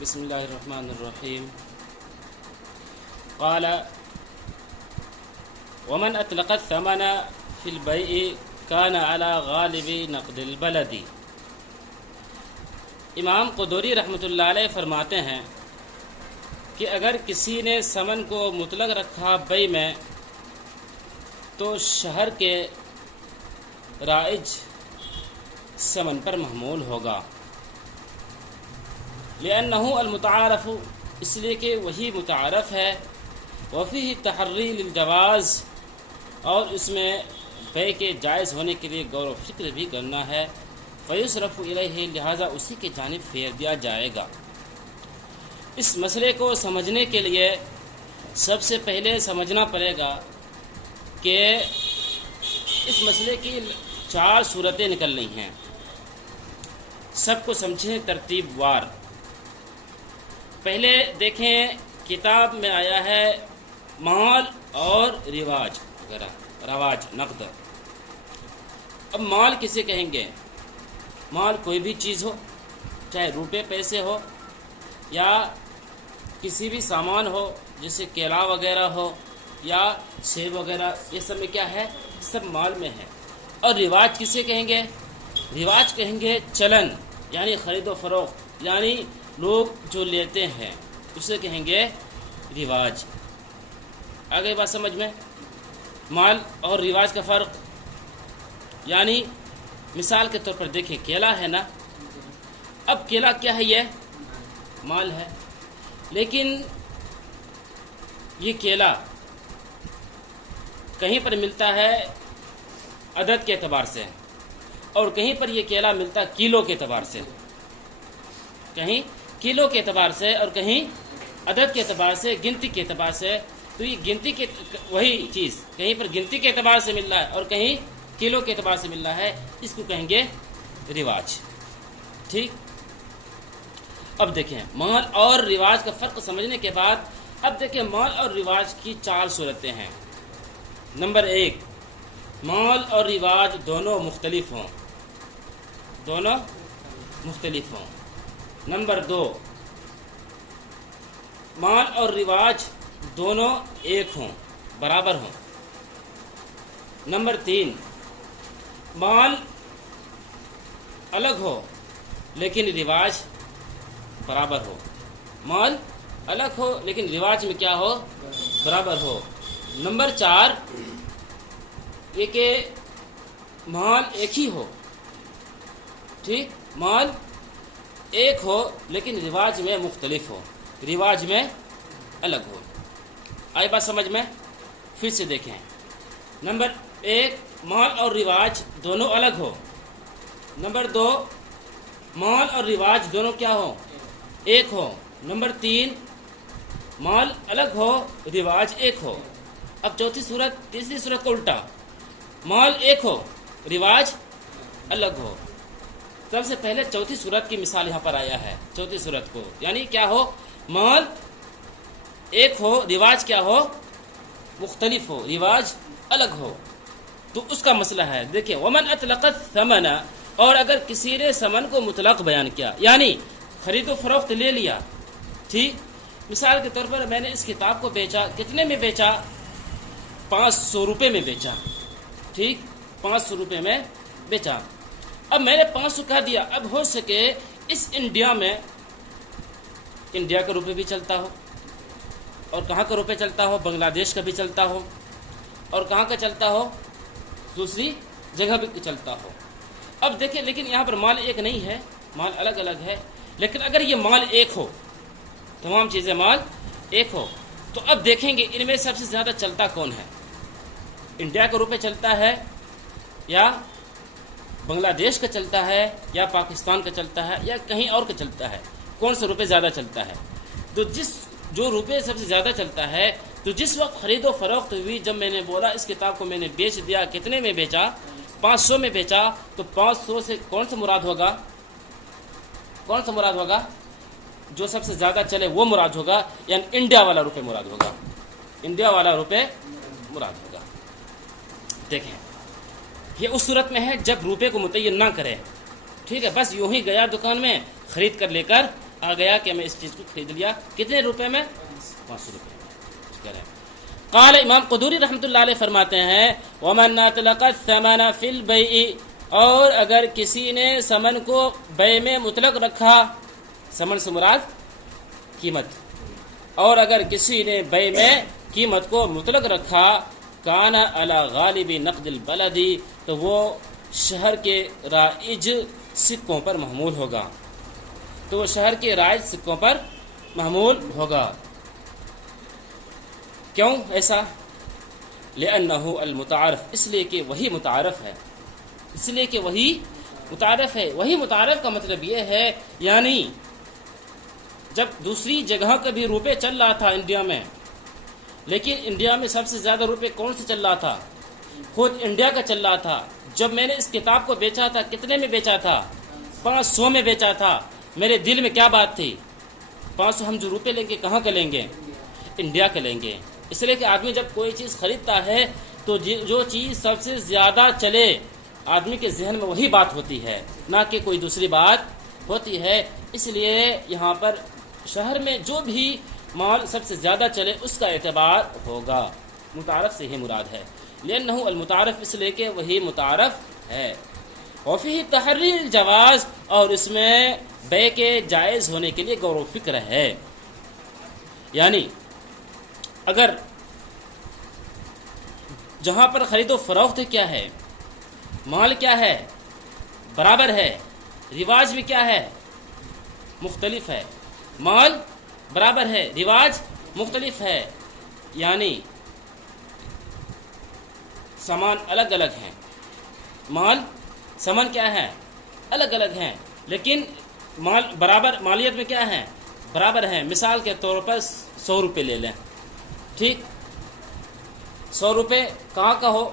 بسم اللہ الرحمن الرحیم قال ومن اطلق الثمن في البيع كان على غالب نقد البلد۔ امام قدوری رحمۃ اللہ علیہ فرماتے ہیں کہ اگر کسی نے ثمن کو مطلق رکھا بیع میں تو شہر کے رائج ثمن پر محمول ہوگا، لأنه المتعارف، اس لیے کہ وہی متعارف ہے، وفیہ تحری للجواز، اور اس میں بیع کے جائز ہونے کے لیے غور و فکر بھی کرنا ہے، فیصرف الیہ، لہذا اسی کی جانب پھیر دیا جائے گا۔ اس مسئلے کو سمجھنے کے لیے سب سے پہلے سمجھنا پڑے گا کہ اس مسئلے کی 4 صورتیں نکل رہی ہیں، سب کو سمجھیں ترتیب وار۔ پہلے دیکھیں کتاب میں آیا ہے مال اور رواج وغیرہ، رواج نقد۔ اب مال کسے کہیں گے؟ مال کوئی بھی چیز ہو، چاہے روپے پیسے ہو یا کسی بھی سامان ہو، جیسے کیلا وغیرہ ہو یا سیب وغیرہ، یہ سب میں کیا ہے؟ سب مال میں ہے۔ اور رواج کسے کہیں گے؟ رواج کہیں گے چلن، یعنی خرید و فروخت، یعنی لوگ جو لیتے ہیں اسے کہیں گے رواج۔ آگے بات سمجھ میں؟ مال اور رواج کا فرق، یعنی مثال کے طور پر دیکھیں کیلا ہے نا، اب کیلا کیا ہے؟ یہ مال ہے، لیکن یہ کیلا کہیں پر ملتا ہے عدد کے اعتبار سے، اور کہیں پر یہ کیلا ملتا کلو کے اعتبار سے، کہیں کلو کے اعتبار سے اور کہیں عدد کے اعتبار سے، گنتی کے اعتبار سے۔ تو یہ گنتی کے وہی چیز کہیں پر گنتی کے اعتبار سے مل رہا ہے اور کہیں کلو کے اعتبار سے مل رہا ہے، اس کو کہیں گے رواج۔ ٹھیک، اب دیکھیں مال اور رواج کا فرق سمجھنے کے بعد اب دیکھیں مال اور رواج کی 4 صورتیں ہیں۔ نمبر 1، مال اور رواج دونوں مختلف ہوں، دونوں مختلف ہوں۔ نمبر 2، مال اور رواج دونوں ایک ہوں، برابر ہوں۔ نمبر 3، مال الگ ہو لیکن رواج برابر ہو، مال الگ ہو لیکن رواج میں کیا ہو؟ برابر ہو۔ نمبر 4، یہ کہ مال ایک ہی ہو، ٹھیک، مال ایک ہو لیکن رواج میں مختلف ہو، رواج میں الگ ہو۔ آئی بات سمجھ میں؟ پھر سے دیکھیں، نمبر 1، مال اور رواج دونوں الگ ہو۔ نمبر 2، مال اور رواج دونوں کیا ہو؟ ایک ہو۔ نمبر 3، مال الگ ہو، رواج ایک ہو۔ اب تیسری صورت کو الٹا، مال ایک ہو، رواج الگ ہو۔ سب سے پہلے چوتھی صورت کی مثال یہاں پر آیا ہے، چوتھی صورت کو، یعنی کیا ہو؟ مال ایک ہو، رواج کیا ہو؟ مختلف ہو، رواج الگ ہو۔ تو اس کا مسئلہ ہے، دیکھیں ومن اطلق الثمن، اور اگر کسی نے ثمن کو مطلق بیان کیا، یعنی خرید و فروخت لے لیا، ٹھیک، مثال کے طور پر میں نے اس کتاب کو بیچا، کتنے میں بیچا؟ 500 روپے میں بیچا، ٹھیک، 500 روپے میں بیچا۔ اب میں نے 500 کہہ دیا، اب ہو سکے اس انڈیا میں انڈیا کا روپے بھی چلتا ہو، اور کہاں کا روپے چلتا ہو؟ بنگلہ دیش کا بھی چلتا ہو، اور کہاں کا چلتا ہو؟ دوسری جگہ بھی چلتا ہو۔ اب دیکھیں لیکن یہاں پر مال ایک نہیں ہے، مال الگ الگ ہے، لیکن اگر یہ مال ایک ہو، تمام چیزیں مال ایک ہو، تو اب دیکھیں گے ان میں سب سے زیادہ چلتا کون ہے؟ انڈیا کا روپے چلتا ہے یا بنگلہ دیش کا چلتا ہے یا پاکستان کا چلتا ہے یا کہیں اور کا چلتا ہے؟ کون سا روپے زیادہ چلتا ہے؟ تو جو روپے سب سے زیادہ چلتا ہے، تو جس وقت خرید و فروخت ہوئی، جب میں نے بولا اس کتاب کو میں نے بیچ دیا، کتنے میں بیچا؟ 500 میں بیچا، تو 500 سے کون سا مراد ہوگا؟ کون سا مراد ہوگا؟ جو سب سے زیادہ چلے وہ مراد ہوگا، یعنی انڈیا والا روپے مراد ہوگا، انڈیا والا روپے مراد ہوگا۔ دیکھیں یہ اس صورت میں ہے جب روپے کو متعین نہ کرے، ٹھیک ہے، بس یوں ہی گیا دکان میں خرید کر لے کر آ گیا کہ میں اس چیز کو خرید لیا، کتنے روپے میں؟ 500 روپے میں۔ قال امام قدوری رحمۃ اللہ علیہ فرماتے ہیں ومن اطلق الثمن فی البیع، اور اگر کسی نے ثمن کو بیع میں مطلق رکھا، ثمن سے مراد قیمت، اور اگر کسی نے بیع میں قیمت کو مطلق رکھا، کان علی غالب نقد البلد، تو وہ شہر کے رائج سکوں پر محمول ہوگا، تو وہ شہر کے رائج سکوں پر محمول ہوگا۔ کیوں ایسا؟ لأنہ المتعارف، اس لیے کہ وہی متعارف ہے، اس لیے کہ وہی متعارف ہے۔ وہی متعارف کا مطلب یہ ہے، یعنی جب دوسری جگہ کا بھی روپے چل رہا تھا انڈیا میں، لیکن انڈیا میں سب سے زیادہ روپے کون سے چل رہا تھا؟ خود انڈیا کا چل رہا تھا۔ جب میں نے اس کتاب کو بیچا تھا، کتنے میں بیچا تھا؟ 500 میں بیچا تھا۔ میرے دل میں کیا بات تھی؟ 500 ہم جو روپے لیں گے کہاں کے لیں گے؟ انڈیا کے لیں گے۔ اس لیے کہ آدمی جب کوئی چیز خریدتا ہے تو جو چیز سب سے زیادہ چلے آدمی کے ذہن میں وہی بات ہوتی ہے، نہ کہ کوئی دوسری بات ہوتی ہے۔ اس لیے یہاں پر شہر میں جو بھی مال سب سے زیادہ چلے اس کا اعتبار ہوگا، متعارف سے ہی مراد ہے۔ لأنہ المتعارف، اس لیے کہ وہی متعارف ہے۔ وفیہ تحری الجواز، اور اس میں بیع کے جائز ہونے کے لیے غور و فکر ہے۔ یعنی اگر جہاں پر خرید و فروخت کیا ہے، مال کیا ہے، برابر ہے، رواج میں کیا ہے، مختلف ہے۔ مال برابر ہے، رواج مختلف ہے، یعنی سامان الگ الگ ہیں، مال سامان کیا ہے، الگ الگ ہیں، لیکن مال برابر، مالیت میں کیا ہے، برابر ہیں۔ مثال کے طور پر 100 روپے لے لیں، ٹھیک، 100 روپے کہاں کا ہو؟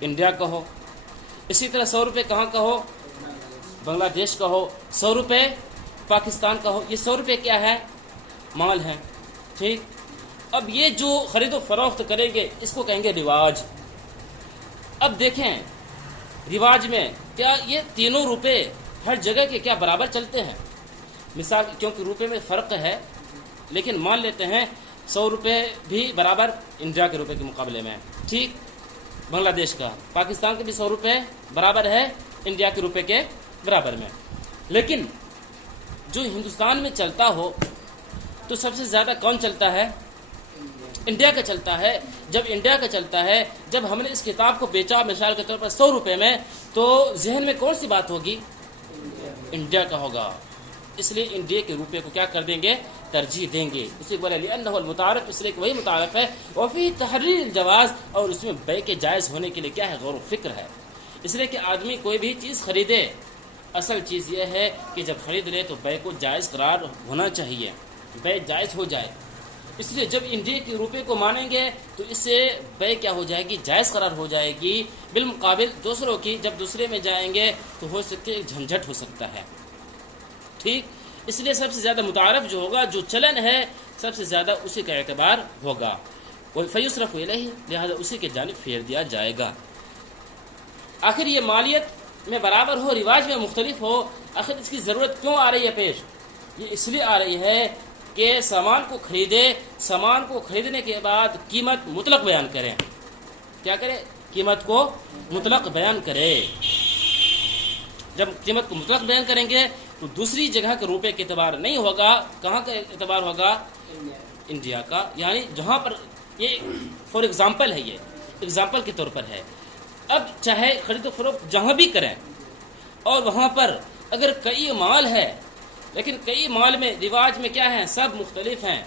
انڈیا کا ہو۔ اسی طرح 100 روپے کہاں کا ہو؟ بنگلہ دیش کا ہو۔ 100 روپے پاکستان کا ہو۔ یہ 100 روپے کیا ہے؟ مال ہے، ٹھیک۔ اب یہ جو خرید و فروخت کریں گے اس کو کہیں گے رواج۔ اب دیکھیں رواج میں کیا یہ تینوں روپے ہر جگہ کے کیا برابر چلتے ہیں؟ مثال، کیونکہ روپے میں فرق ہے، لیکن مان لیتے ہیں 100 روپے بھی برابر انڈیا کے روپے کے مقابلے میں، ٹھیک، بنگلہ دیش کا، پاکستان کے بھی 100 روپے برابر ہے انڈیا کے روپے کے برابر میں۔ لیکن جو ہندوستان میں چلتا ہو تو سب سے زیادہ کون چلتا ہے؟ انڈیا کا چلتا ہے۔ جب انڈیا کا چلتا ہے، جب ہم نے اس کتاب کو بیچا مثال کے طور پر 100 روپے میں، تو ذہن میں کون سی بات ہوگی؟ انڈیا کا ہوگا۔ اس لیے انڈیا کے روپے کو کیا کر دیں گے؟ ترجیح دیں گے۔ اسی بولے لأنہ المتعارف، اس لیے کہ وہی متعارف ہے۔ وفی تحریر الجواز، اور اس میں بیع کے جائز ہونے کے لیے کیا ہے؟ غور و فکر ہے۔ اس لیے کہ آدمی کوئی بھی چیز خریدے، اصل چیز یہ ہے کہ جب خرید لے تو بیع کو جائز قرار ہونا چاہیے، بیع جائز ہو جائے۔ اس لیے جب انڈیا کے روپے کو مانیں گے تو اس سے بیع کیا ہو جائے گی؟ جائز قرار ہو جائے گی، بالمقابل دوسروں کی۔ جب دوسرے میں جائیں گے تو ہو سکتے ایک جھنجھٹ ہو سکتا ہے، ٹھیک۔ اس لیے سب سے زیادہ متعارف جو ہوگا، جو چلن ہے، سب سے زیادہ اسی کا اعتبار ہوگا، فیصرف الیہ، لہذا اسی کے جانب پھیر دیا جائے گا۔ آخر یہ مالیت میں برابر ہو، رواج میں مختلف ہو، آخر اس کی ضرورت کیوں آ رہی ہے پیش؟ یہ اس لیے آ رہی ہے کہ سامان کو خریدے، سامان کو خریدنے کے بعد قیمت مطلق بیان کریں۔ کیا کرے؟ قیمت کو مطلق بیان کرے۔ جب قیمت کو مطلق بیان کریں گے تو دوسری جگہ کے روپے کے اعتبار نہیں ہوگا، کہاں کا اعتبار ہوگا؟ انڈیا کا۔ یعنی جہاں پر یہ فار ایگزامپل ہے، یہ ایگزامپل کے طور پر ہے۔ اب چاہے خرید و فروخت جہاں بھی کریں، اور وہاں پر اگر کئی مال ہے، لیکن کئی مال میں رواج میں کیا ہیں؟ سب مختلف ہیں۔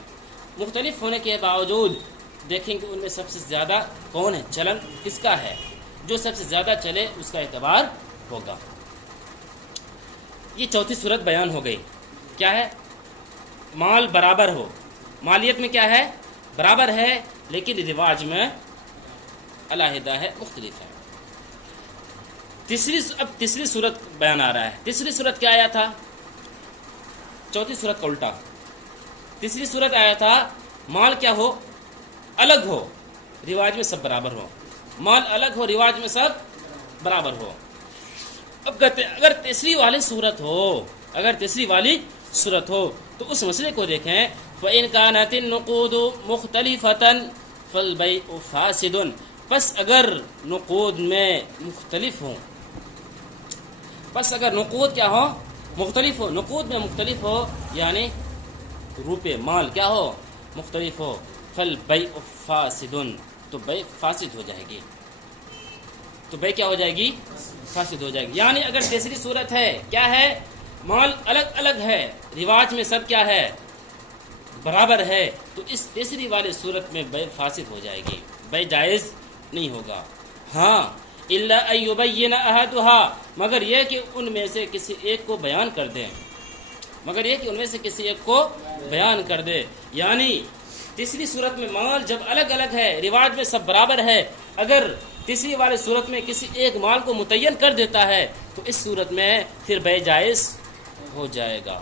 مختلف ہونے کے باوجود دیکھیں کہ ان میں سب سے زیادہ کون ہے، چلن کس کا ہے؟ جو سب سے زیادہ چلے اس کا اعتبار ہوگا۔ یہ چوتھی صورت بیان ہو گئی، کیا ہے؟ مال برابر ہو، مالیت میں کیا ہے؟ برابر ہے، لیکن رواج میں علیحدہ ہے، مختلف ہے۔ اب تیسری صورت بیان آ رہا ہے۔ تیسری صورت کیا آیا تھا؟ چوتھی صورت کا الٹا۔ تیسری صورت آیا تھا مال کیا ہو؟ الگ ہو، رواج میں سب برابر ہو۔ مال الگ ہو، رواج میں سب برابر ہو۔ اب کہتے ہیں اگر تیسری والی صورت ہو اگر تیسری والی صورت ہو تو اس مسئلے کو دیکھیں فَإِنْ كَانَتِ النُّقُودُ مُخْتَلِفَةً فَالْبَيْعُ فَاسِدٌ، پس اگر نقود میں مختلف ہوں، پس اگر نقود کیا ہو مختلف ہو، نقود میں مختلف ہو یعنی روپے مال کیا ہو مختلف ہو، فَالْبَيْعُ فَاسِدٌ، تو بیع فاسد ہو جائے گی، تو بیع کیا ہو جائے گی فاسد ہو جائے گی۔ یعنی اگر تیسری صورت ہے کیا ہے مال الگ الگ ہے، رواج میں سب کیا ہے برابر ہے، تو اس تیسری والی صورت میں بیع فاسد ہو جائے گی، بیع جائز نہیں ہوگا۔ ہاں الا ان یبین احدها، مگر یہ کہ ان میں سے کسی ایک کو بیان کر دیں، مگر یہ کہ ان میں سے کسی ایک کو بیان کر دے۔ یعنی تیسری صورت میں مال جب الگ الگ ہے، رواج میں سب برابر ہے، اگر تیسری والی صورت میں کسی ایک مال کو متعین کر دیتا ہے تو اس صورت میں پھر بیع جائز ہو جائے گا،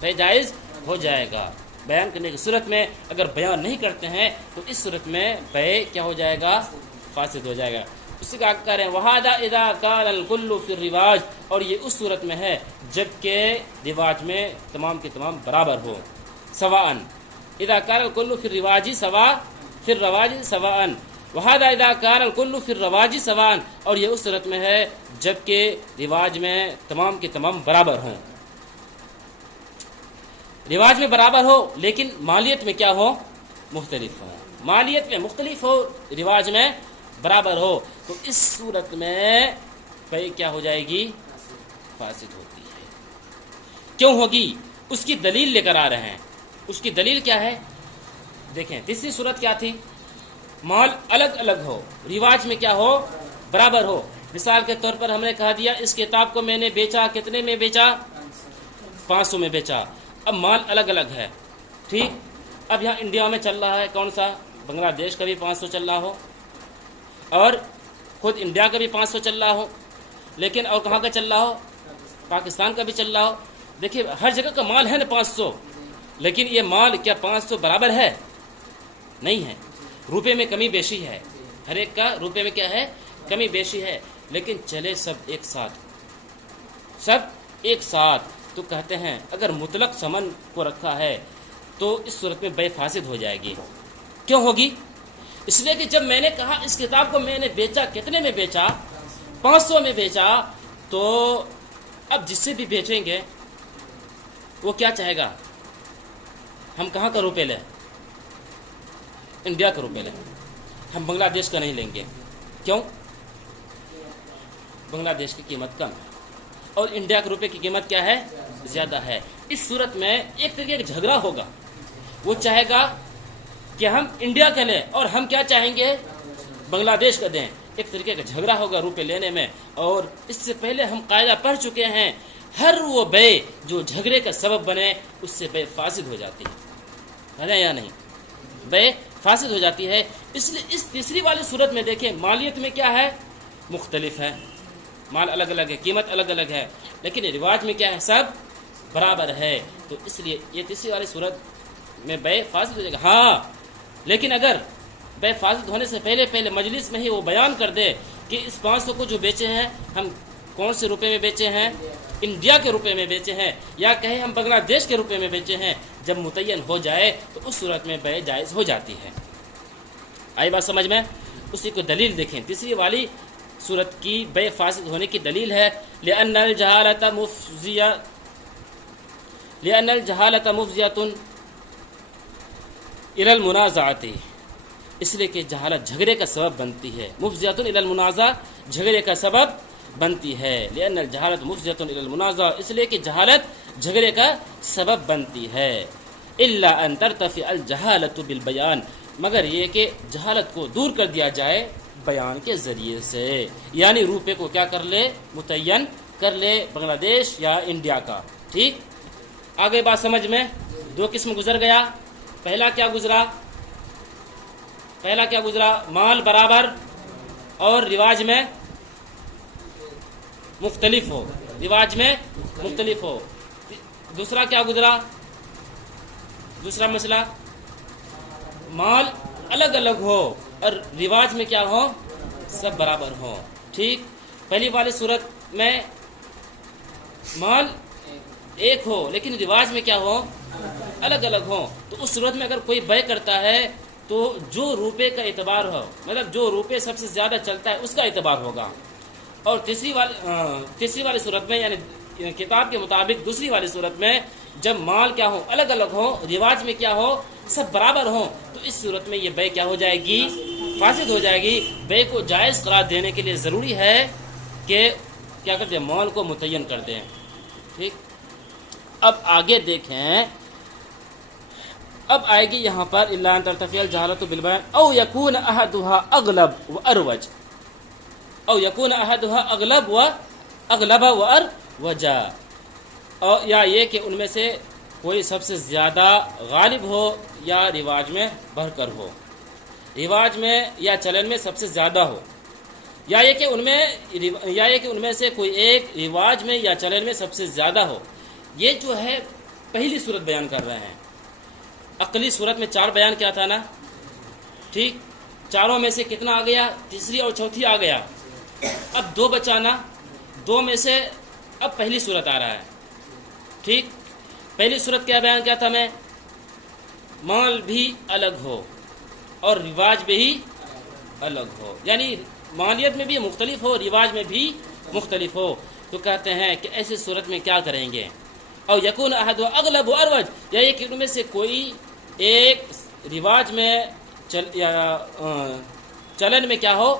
بیع جائز ہو جائے گا۔ بیان کرنے کی صورت میں اگر بیان نہیں کرتے ہیں تو اس صورت میں بیع کیا ہو جائے گا فاسد ہو جائے گا۔ اسی کا کہہ رہے ہیں وَهَذَا إِذَا كَانَ الْكُلُّ فِي الرِّوَاجِ، اور یہ اس صورت میں ہے جب کہ رواج میں تمام کے تمام برابر ہو، سواءً اذا كان الكل في الرواج سواء في الرواج سواء، وهذا اذا كان الكل في الرواج سواء، اور یہ اس صورت میں ہے جب کہ رواج میں تمام کے تمام برابر ہوں، رواج میں برابر ہو لیکن مالیت میں کیا ہو مختلف ہو، مالیت میں مختلف ہو رواج میں برابر ہو، تو اس صورت میں بیع کیا ہو جائے گی فاسد ہوتی ہے۔ کیوں ہوگی اس کی دلیل لے کر آ رہے ہیں، اس کی دلیل کیا ہے دیکھیں۔ تیسری صورت کیا تھی مال الگ الگ ہو، رواج میں کیا ہو برابر ہو۔ مثال کے طور پر ہم نے کہا دیا اس کتاب کو میں نے بیچا، کتنے میں بیچا 500 میں بیچا، اب مال الگ الگ ہے، ٹھیک۔ اب یہاں انڈیا میں چل رہا ہے کون سا بنگلہ دیش کا بھی 500 چل رہا ہو اور خود انڈیا کا بھی 500 چل رہا ہو، لیکن اور کہاں کا چل رہا ہو پاکستان کا بھی چل رہا ہو۔ دیکھیے ہر جگہ کا مال ہے نا 500، لیکن یہ مال کیا 500 برابر ہے نہیں ہے، روپے میں کمی بیشی ہے، ہر ایک کا روپے میں کیا ہے کمی بیشی ہے، لیکن چلے سب ایک ساتھ، سب ایک ساتھ، تو کہتے ہیں اگر مطلق ثمن کو رکھا ہے تو اس صورت میں بیع فاسد ہو جائے گی۔ کیوں ہوگی؟ اس لیے کہ جب میں نے کہا اس کتاب کو میں نے بیچا، کتنے میں بیچا 500 میں بیچا، تو اب جس سے بھی بیچیں گے وہ کیا چاہے گا ہم کہاں کا روپے لیں انڈیا کا روپے لیں، ہم بنگلہ دیش کا نہیں لیں گے۔ کیوں؟ بنگلہ دیش کی قیمت کم ہے اور انڈیا کے روپے کی قیمت کیا ہے زیادہ ہے۔ اس صورت میں ایک طریقے کا جھگڑا ہوگا، وہ چاہے گا کہ ہم انڈیا کا لیں اور ہم کیا چاہیں گے بنگلہ دیش کا دیں، ایک طریقے کا جھگڑا ہوگا روپے لینے میں۔ اور اس سے پہلے ہم قاعدہ پڑھ چکے ہیں ہر وہ بیع جو جھگڑے کا سبب بنے اس سے بیع فاسد ہو جاتی ہے یا نہیں، بیع فاسد ہو جاتی ہے۔ اس لیے اس تیسری والی صورت میں دیکھیں مالیت میں کیا ہے مختلف ہے، مال الگ الگ ہے، قیمت الگ الگ ہے، لیکن رواج میں کیا ہے سب برابر ہے، تو اس لیے یہ تیسری والی صورت میں بیع فاسد ہو جائے گا۔ ہاں لیکن اگر بیع فاسد ہونے سے پہلے مجلس میں ہی وہ بیان کر دے کہ اس 500 کو جو بیچے ہیں ہم کون سے روپے میں بیچے ہیں انڈیا کے روپے میں بیچے ہیں یا کہیں ہم بنگلہ دیش کے روپے میں بیچے ہیں، جب متعین ہو جائے تو اس صورت میں بیع جائز ہو جاتی ہے۔ آئی بات سمجھ میں؟ اسی کو دلیل دیکھیں، تیسری والی صورت کی بیع فاسد ہونے کی دلیل ہے لأن الجہالۃ مفضیۃ الی المنازعۃ، اس لیے کہ جہالت جھگڑے کا سبب بنتی ہے، مفضیۃ الی المنازعہ جھگڑے کا سبب بنتی ہے، لأن الجہالۃ مفضیۃ الی المنازعہ، اس لیے کہ جہالت جھگڑے کا سبب بنتی ہے، الا ان ترتفع الجہالۃ بالبیان، مگر یہ کہ جہالت کو دور کر دیا جائے بیان کے ذریعے سے، یعنی روپے کو کیا کر لے متعین کر لے بنگلہ دیش یا انڈیا کا، ٹھیک۔ آگے بات سمجھ میں، دو قسم گزر گیا، پہلا کیا گزرا مال برابر اور رواج میں مختلف ہو، رواج میں مختلف ہو۔ دوسرا کیا گزرا، دوسرا مسئلہ مال الگ الگ ہو اور رواج میں کیا ہو سب برابر ہو، ٹھیک۔ پہلی والی صورت میں مال ایک ہو لیکن رواج میں کیا ہو الگ الگ ہو، تو اس صورت میں اگر کوئی بے کرتا ہے تو جو روپے کا اعتبار ہو، مطلب جو روپے سب سے زیادہ چلتا ہے اس کا اعتبار ہوگا. اور تیسری والی صورت میں یعنی کتاب کے مطابق دوسری والی صورت میں جب مال کیا ہو الگ الگ ہو، رواج میں کیا ہو سب برابر ہوں، تو اس صورت میں یہ بے کیا ہو جائے گی فاسد ہو جائے گی. بے کو جائز قرار دینے کے لیے ضروری ہے کہ کیا کرتے ہیں مال کو متعین کر دیں. ٹھیک، اب آگے دیکھیں، اب آئے گی یہاں پر الا ان ترتفع الجہالۃ بالبیان او یکون احدها اغلب واروج، او یکون احدها اغلب واروج، اور یا یہ کہ ان میں سے کوئی سب سے زیادہ غالب ہو یا رواج میں بڑھ کر ہو، رواج میں یا چلن میں سب سے زیادہ ہو، یا یہ کہ ان میں سے کوئی ایک رواج میں یا چلن میں سب سے زیادہ ہو. یہ جو ہے پہلی صورت بیان کر رہے ہیں. عقلی صورت میں 4 بیان کیا تھا نا، ٹھیک، چاروں میں سے کتنا آ گیا؟ تیسری اور چوتھی آ گیا. اب 2 بچانا، 2 میں سے اب پہلی صورت آ رہا ہے. ٹھیک، پہلی صورت کیا بیان کیا تھا میں؟ مال بھی الگ ہو اور رواج بھی الگ ہو، یعنی مالیت میں بھی مختلف ہو، رواج میں بھی مختلف ہو. تو کہتے ہیں کہ ایسی صورت میں کیا کریں گے؟ او یکون احد و اغلب و اروج، یا یہ کہ ان میں سے کوئی ایک رواج میں چلن میں کیا ہو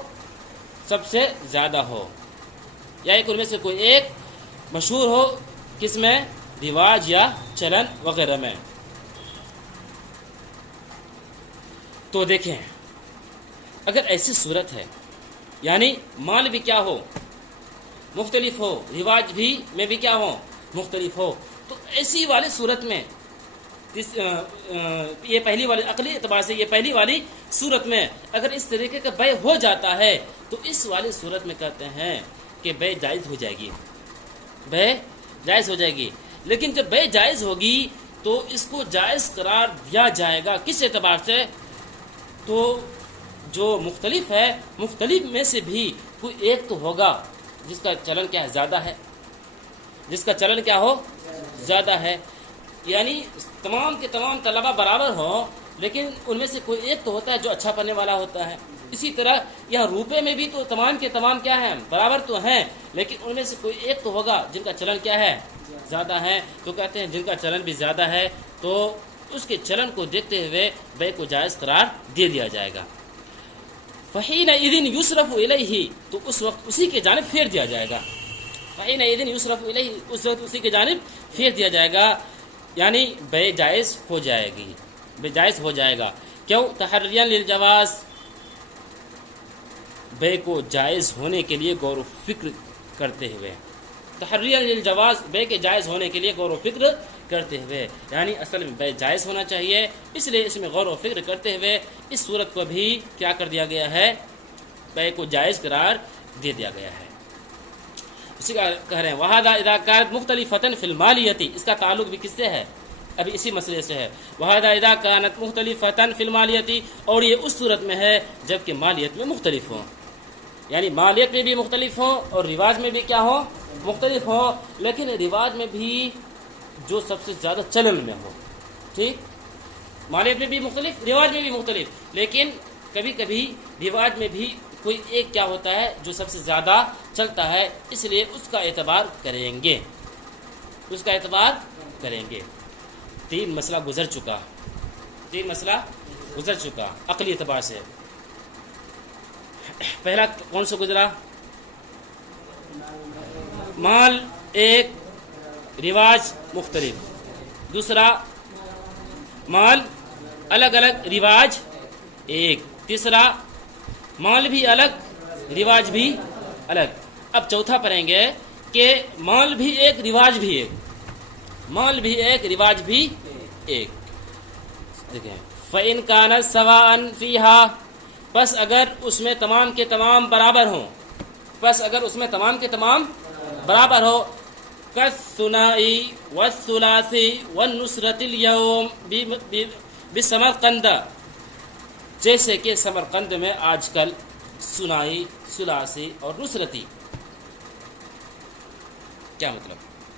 سب سے زیادہ ہو، یا ایک ان میں سے کوئی ایک مشہور ہو کس میں؟ رواج یا چلن وغیرہ میں. تو دیکھیں اگر ایسی صورت ہے یعنی مال بھی کیا ہو مختلف ہو، رواج بھی میں بھی کیا ہو مختلف ہو، تو ایسی والی صورت میں یہ پہلی والی عقلی اعتبار سے یہ پہلی والی صورت میں اگر اس طریقے کا بے ہو جاتا ہے تو اس والی صورت میں کہتے ہیں کہ بے جائز ہو جائے گی، بے جائز ہو جائے گی. لیکن جب بے جائز ہوگی تو اس کو جائز قرار دیا جائے گا کس اعتبار سے؟ تو جو مختلف ہے، مختلف میں سے بھی کوئی ایک تو ہوگا جس کا چلن کیا ہے زیادہ ہے، جس کا چلن کیا ہو زیادہ ہے، یعنی تمام کے تمام طلبہ برابر ہوں لیکن ان میں سے کوئی ایک تو ہوتا ہے جو اچھا پڑھنے والا ہوتا ہے. اسی طرح یہاں روپے میں بھی تو تمام کے تمام کیا ہیں برابر تو ہیں لیکن ان میں سے کوئی ایک تو ہوگا جن کا چلن کیا ہے زیادہ ہے. تو کہتے ہیں جن کا چلن بھی زیادہ ہے تو اس کے چلن کو دیکھتے ہوئے بے کو جائز قرار دے دیا جائے گا. فحینئذ یصرف الیہ، تو اس وقت اسی کے جانب پھیر دیا جائے گا. فحینئذ یصرف الیہ، اس وقت اسی کے جانب پھیر دیا جائے گا، یعنی بے جائز ہو جائے گی، بے جائز ہو جائے گا. کیوں؟ تحریا للجواز، بے کو جائز ہونے کے لیے غور و فکر کرتے ہوئے، تحریا للجواز، بے کے جائز ہونے کے لیے غور و فکر کرتے ہوئے، یعنی اصل میں بے جائز ہونا چاہیے، اس لیے اس میں غور و فکر کرتے ہوئے اس صورت کو بھی کیا کر دیا گیا ہے؟ بے کو جائز قرار دے دیا گیا ہے. اسی کا کہہ رہے ہیں وَهَذَا إِذَا كَانَتْ مُخْتَلِفَةً فِي الْمَالِيَّةِ، اس کا تعلق بھی کس سے ہے؟ ابھی اسی مسئلے سے ہے. وَهَذَا إِذَا كَانَتْ مُخْتَلِفَةً فِي الْمَالِيَّةِ، اور یہ اس صورت میں ہے جب کہ مالیت میں مختلف ہوں، یعنی مالیت میں بھی مختلف ہوں اور رواج میں بھی کیا ہو مختلف ہوں، لیکن رواج میں بھی جو سب سے زیادہ چلن میں ہو. ٹھیک، مالیت میں بھی مختلف، رواج میں بھی مختلف، لیکن کبھی کبھی رواج میں بھی کوئی ایک کیا ہوتا ہے جو سب سے زیادہ چلتا ہے، اس لیے اس کا اعتبار کریں گے، اس کا اعتبار کریں گے. 3 مسئلہ گزر چکا، 3 مسئلہ گزر چکا عقلی اعتبار سے. پہلا کون سا گزرا؟ مال ایک، رواج مختلف. دوسرا مال الگ الگ، رواج ایک. تیسرا مال بھی الگ، رواج بھی الگ. اب چوتھا پڑھیں گے کہ مال بھی ایک، رواج بھی ایک، مال بھی ایک، رواج بھی ایک. دیکھیں فَإِنْ كَانَتْ سَوَاءً فِيهَا، پس اگر اس میں تمام کے تمام برابر ہوں، پس اگر اس میں تمام کے تمام برابر ہو، كالثنائی والثلاثی والنصرۃ اليوم بسمرقند، جیسے کہ سمرقند میں آج کل ثنائی، ثلاثی اور نصرتی. کیا مطلب؟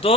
2,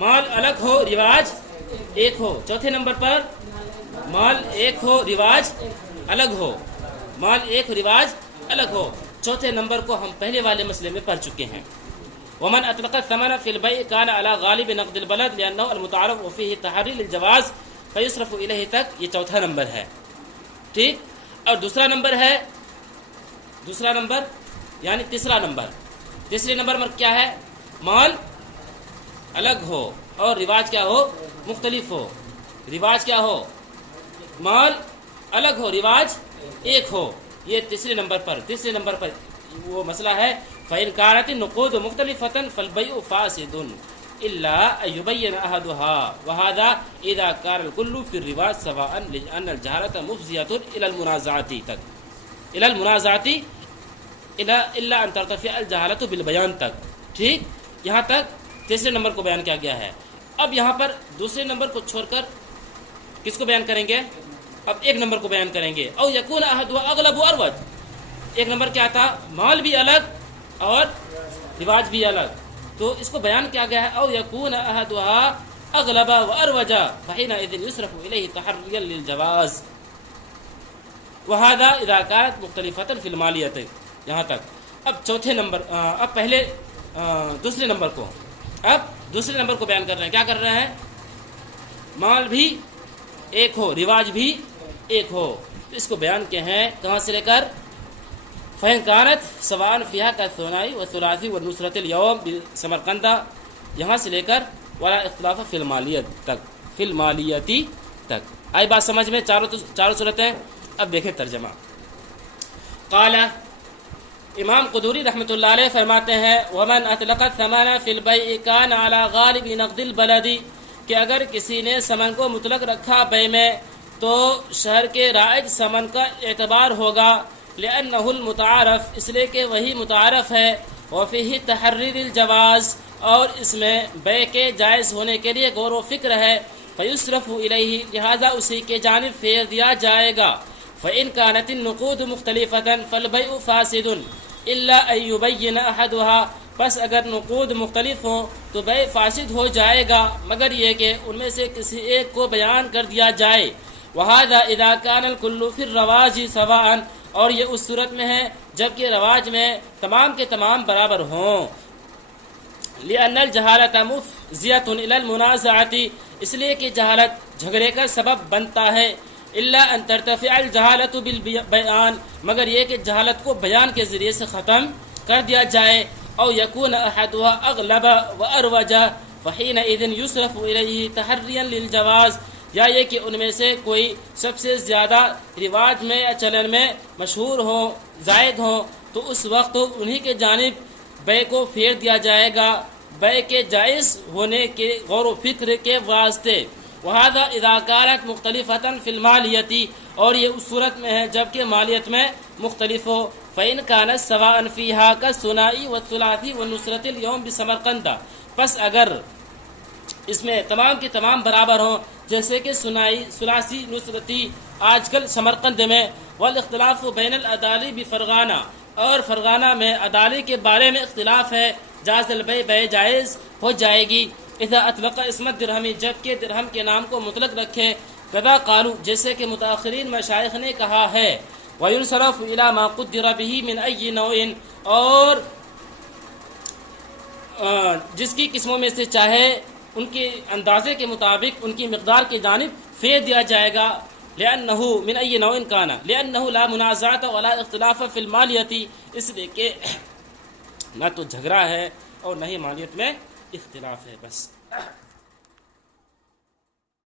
مال الگ ہو رواج ایک ہو. چوتھے نمبر پر مال ایک ہو رواج الگ ہو. مال ایک رواج الگ ہو. چوتھے نمبر کو ہم پہلے والے مسئلے میں پڑھ چکے ہیں. ومن اطلق الثمن في البيع كان على غالب نقد البلد لانه المتعارف وفيه تحري للجواز فيصرف اليه تک. یہ چوتھا نمبر ہے. ٹھیک. اور دوسرا نمبر یعنی تیسرا نمبر. تیسرے نمبر میں کیا ہے؟ مال الگ ہو اور رواج کیا ہو؟ مختلف ہو. رواج کیا ہو؟ مال الگ ہو رواج ایک ہو. یہ تیسرے نمبر پر وہ مسئلہ ہے. فَإِنْ كَانَتِ النُّقُودُ مُخْتَلِفَةً فَالْبَيْعُ فَاسِدٌ إِلَّا أَن يُبَيِّنَ أَحَدُهَا وَهَذَا إِذَا كَانَ الْكُلُّ فِي الرِّوَاجِ سَوَاءً لِأَنَّ الْجَهَالَةَ مُفْضِيَةٌ إِلَى الْمُنَازَعَةِ إِلَّا أَن تَرْتَفِعَ الْجَهَالَةُ بِالْبَيَانِ تک. ٹھیک. یہاں تک تیسرے نمبر کو بیان کیا گیا ہے. اب یہاں پر دوسرے نمبر کو چھوڑ کر کس کو بیان کریں گے؟ اب ایک نمبر کو بیان کریں گے. او یکون احدها اغلب واروج. ایک نمبر کیا تھا؟ مال بھی الگ اور رواج بھی الگ. تو اس کو بیان کیا گیا ہے او یکون احدها اغلب واروج فحينئذ يصرف اليه تحريا للجواز وهذا اذا كانت مختلفه في الماليه. یہاں تک. اب دوسرے نمبر کو بیان کر رہے ہیں. کیا کر رہے ہیں؟ مال بھی ایک ہو رواج بھی ایک ہو. تو اس کو بیان کیا ہے کہاں سے لے کر فَإِنْ كَانَتْ سَوَاءً فِيهَا كَالثُّنَائِ وَالثُّلَاثِ وَالنُّصْرَةِ الْيَوْمِ بِسَمَرْقَنْدَ. یہاں سے لے کر وَلَا اِخْتِلَافَ فِي الْمَالِيَّةِ تک. آئی بات سمجھ میں؟ چاروں صورتیں. اب دیکھیں ترجمہ. قال امام قدوری رحمۃ اللہ علیہ فرماتے ہیں ومن اطلق الثمن فی البیع کان علی غالب نقد البلد کہ اگر کسی نے ثمن کو مطلق رکھا بے میں تو شہر کے رائج ثمن کا اعتبار ہوگا. لأنه المتعارف اس لیے کہ وہی متعارف ہے. وفیہ تحریر الجواز اور اس میں بے کے جائز ہونے کے لیے غور و فکر ہے. فیصرف الیہ لہذا اسی کے جانب پھیر دیا جائے گا. فإن كانت النقود مختلفة فالبيع فاسد إلا أن يبين أحدها. پس اگر نقود مختلف ہوں تو بیع فاسد ہو جائے گا مگر یہ کہ ان میں سے کسی ایک کو بیان کر دیا جائے. وهذا إذا كان الكل في الرواج سواء اور یہ اس صورت میں ہے جبکہ رواج میں تمام کے تمام برابر ہوں. لأن الجهالة مفضية إلى المنازعة اس لیے کہ جہالت جھگڑے کا سبب بنتا ہے. الا ان ترتفع الجهالة بالبيان مگر یہ کہ جہالت کو بیان کے ذریعے سے ختم کر دیا جائے. او يكون احدها اغلب واروج فحينئذ يصرف اليه تحريا للجواز یا یہ کہ ان میں سے کوئی سب سے زیادہ رواج میں یا چلن میں مشہور ہو زائد ہو تو اس وقت انہی کے جانب بے کو پھیر دیا جائے گا بے کے جائز ہونے کے غور و فکر کے واسطے. وهذا اذا كانت مختلفة في المالية اور یہ اس صورت میں ہے جبکہ مالیت میں مختلف ہو. فإن كانت سواء فيها كالثنائي والثلاثي والنصرة اليوم بسمرقند پس اگر اس میں تمام کے تمام برابر ہوں جیسے کہ ثلاثی نصرتی آج کل سمرقند میں. والاختلاف بین العدالی بفرغانہ اور فرغانہ میں عدالی کے بارے میں اختلاف ہے. جاز البیع بے جائز ہو جائے گی. اذا اطلق اسم الدرہمی جبکہ درہم کے نام کو مطلق رکھے. کذا قالو جیسے کہ متاخرین مشائخ نے کہا ہے. وینصرف الی ما قدر به من ای نوع اور جس کی قسموں میں سے چاہے ان کے اندازے کے مطابق ان کی مقدار کی جانب پھیر دیا جائے گا. لأنه من ای نوع کانا لأنه لا منازعة ولا اختلاف فی المالیة اس لیے کہ نہ تو جھگڑا ہے اور نہ ہی مالیت میں اختلاف ہے. بس